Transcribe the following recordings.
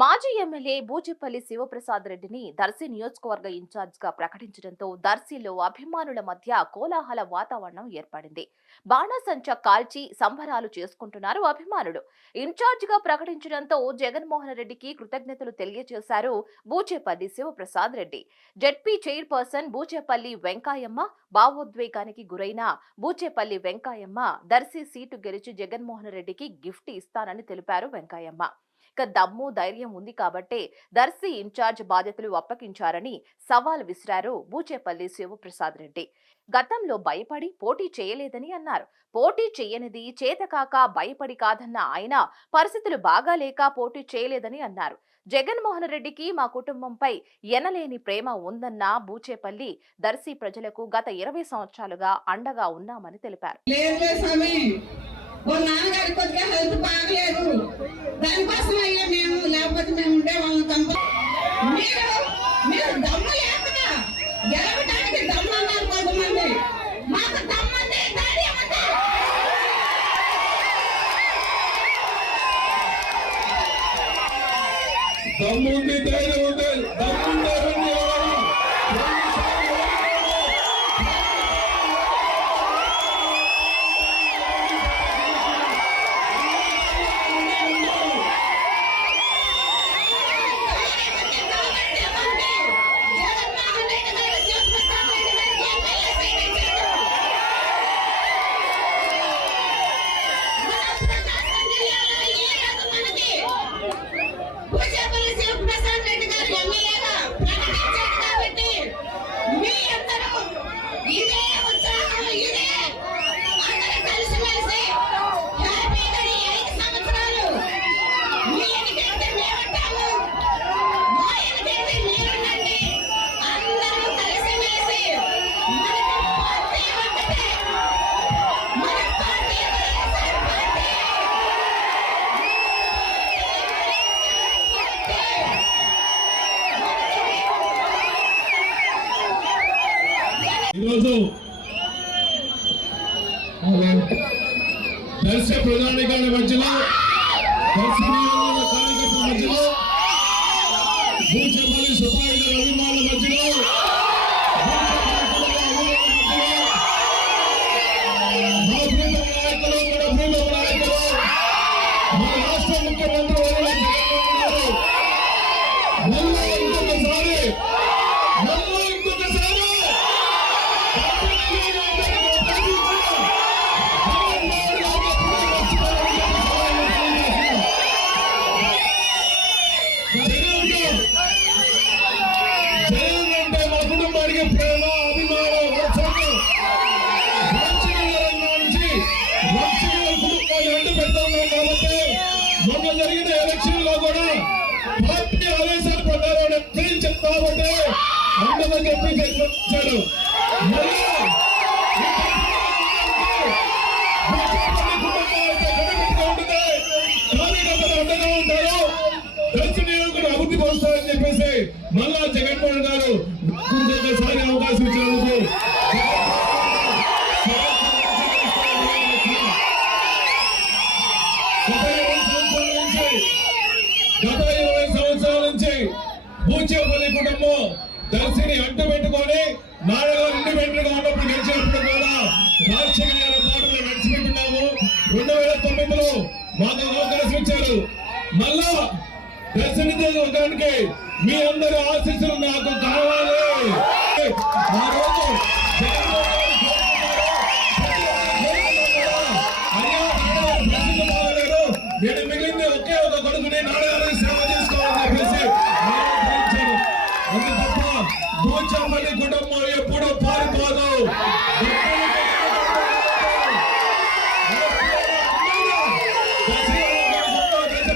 మాజీ ఎమ్మెల్యే బూచేపల్లి శివప్రసాద్ రెడ్డిని దర్శి నియోజకవర్గ ఇన్ఛార్జిగా ప్రకటించడంతో దర్శిలో అభిమానుల మధ్య కోలాహల వాతావరణం ఏర్పడింది. బాణాసంచా కాల్చి సంబరాలు చేసుకుంటున్నారు అభిమానులు. ఇన్ఛార్జిగా ప్రకటించడంతో జగన్మోహన్ రెడ్డికి కృతజ్ఞతలు తెలియజేశారు బూచేపల్లి శివప్రసాద్ రెడ్డి. జెడ్పీ చైర్పర్సన్ బూచేపల్లి వెంకాయమ్మ భావోద్వేగానికి గురైన బూచేపల్లి వెంకాయమ్మ దర్శి సీటు గెలిచి జగన్మోహన్ రెడ్డికి గిఫ్ట్ ఇస్తానని తెలిపారు వెంకాయమ్మ. ఇక దమ్ము ధైర్యం ఉంది కాబట్టే దర్శి ఇన్ఛార్జ్ బాధ్యతలు అప్పగించారని సవాల్ విసిరారు బూచేపల్లి శివప్రసాద్ రెడ్డి. గతంలో భయపడి పోటీ చేయలేదని అన్నారు. పోటీ చేయనిది చేతకాక భయపడి కాదన్న ఆయన పరిస్థితులు బాగాలేక పోటీ చేయలేదని అన్నారు. జగన్మోహన్ రెడ్డికి మా కుటుంబంపై ఎనలేని ప్రేమ ఉందన్న బూచేపల్లి దర్శి ప్రజలకు గత 20 సంవత్సరాలుగా అండగా ఉన్నామని తెలిపారు. నాన్నగారి కొద్దిగా హెల్త్ బాగలేదు, దానికోసం అయ్యా మేము లేకపోతే మేము ఉండేవాళ్ళం. మీరు దమ్ము లేకుండా గెలవడానికి దమ్ము అన్నారు కొంతమంది. మాకు దమ్మంది ధైర్యం ఉంది. దమ్ముంది ధైర్యం ఉంది. ఈరోజు దర్శ ప్రధానికాల మధ్యలో కార్యకర్తల మధ్యలో బూచేపల్లి సుబ్బారెడ్డి అభిమానుల మధ్యలో మన రాష్ట్ర ముఖ్యమంత్రి ప్రేమ అభిమానం కుటుంబాన్ని పెడుతున్నాం కాబట్టి మొన్న జరిగిన ఎలక్షన్ లో కూడా పార్టీ ఆదేశాల ప్రకారం ఎక్కించారు కాబట్టి అందరూ చెప్పి వచ్చారు. అండగా ఉంటారు, దర్శి నియోజకవర్గం అభివృద్ధి పరుస్తారని చెప్పేసి మళ్ళా జగన్మోహన్ గారు ఇంకొకసారి అవకాశం ఇచ్చినందుకు గత 20 సంవత్సరాల నుంచి బూచేపల్లి కుటుంబం దర్శిని అంటు పెట్టుకొని నాన్నగారు ఇండిపెండెంట్ గా ఉన్నప్పుడు గెలిచినప్పుడు కూడా రాజశేఖర గారి పాటలు నడిచిపెట్టున్నాము. 2009లో మాకు అవకాశం ఇచ్చారు. మళ్ళా దర్శని నియోజకవర్గానికి మీ అందరి ఆశీస్సులు నాకు కావాలి. ఆ రోజు నేను మిగిలింది ఒకే ఒక కొడుకుని నాన్నగారికి సేవ చేసుకోవాలని చెప్పేసి అందు తప్ప బూచేపల్లి కుటుంబం ఎప్పుడూ పారిపోదు.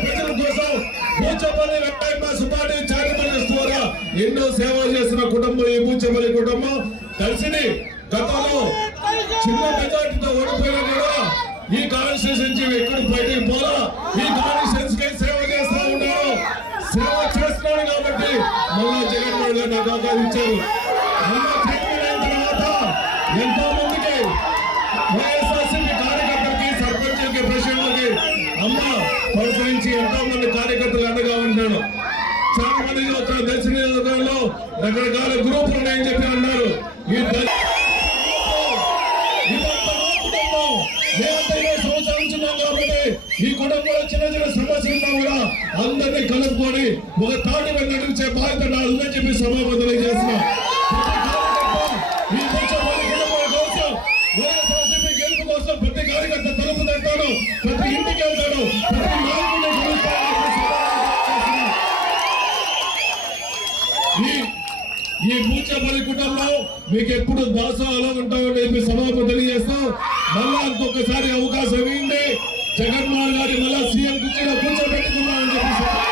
ప్రజల కోసం బూచేపల్లి వెంకయ్య సుబ్బారెడ్డి చారిటబుల్ ద్వారా ఎన్నో సేవలు చేసిన కుటుంబం ఈ బూచేపల్లి కుటుంబం. దర్శిని గతంలో చిన్న మెజార్టీతో ఓడిపోయినా కూడా ఈ కాన్స్టిట్యూషన్ ఎక్కడ బయటకు పోలా, ఈ కాన్స్టిట్యూన్స్ కి సేవ చేస్తా ఉన్నారు. సేవ చేస్తున్నాడు కాబట్టి మళ్ళా జగన్మోహన్ గారు నాకు అవకాశం ఇచ్చారు. తర్వాత ఎంతో మందికి వైఎస్ఆర్సీపీ కార్యకర్తలకి, సర్పంచులకి, ప్రెసిడెంట్లకి అమ్మ ప్రోత్సహించి ఎంతో మంది కార్యకర్తలు అండగా ఉంటాడు. చాలా మంది చదువుతున్న దర్శన నియోజకవర్గంలో రకరకాల గ్రూపులు ఉన్నాయని చెప్పి అన్నారు. ఈ కుటుంబంలో చిన్న చిన్న సమస్యలు కూడా అందరినీ కలుపుకొని ఒక తాటి మీద నడిచే బాధ్యత ఉందని చెప్పి సభాపతులు చేస్తున్నా. ఈ బూచేపల్లి కుటుంబం కోసం వైఎస్ఆర్సీపీ గెలుపు కోసం ప్రతి కార్యకర్త తలుపు తట్టాడు, ప్రతి ఇంటికి వెళ్తాడు, ప్రతి నాయకుడిని కలుస్తాడు. ఈ బూచేపల్లి కుటుంబం మీకు ఎప్పుడు దాసోహంలో ఉంటామని చెప్పి సభాపతి తెలియజేస్తాం. మళ్ళా ఇంకొకసారి అవకాశం ఇవ్వండి, జగన్మోహన్ గారి మళ్ళా సీఎం కుర్చీలో కూర్చోబెట్టుకున్నామని చెప్పి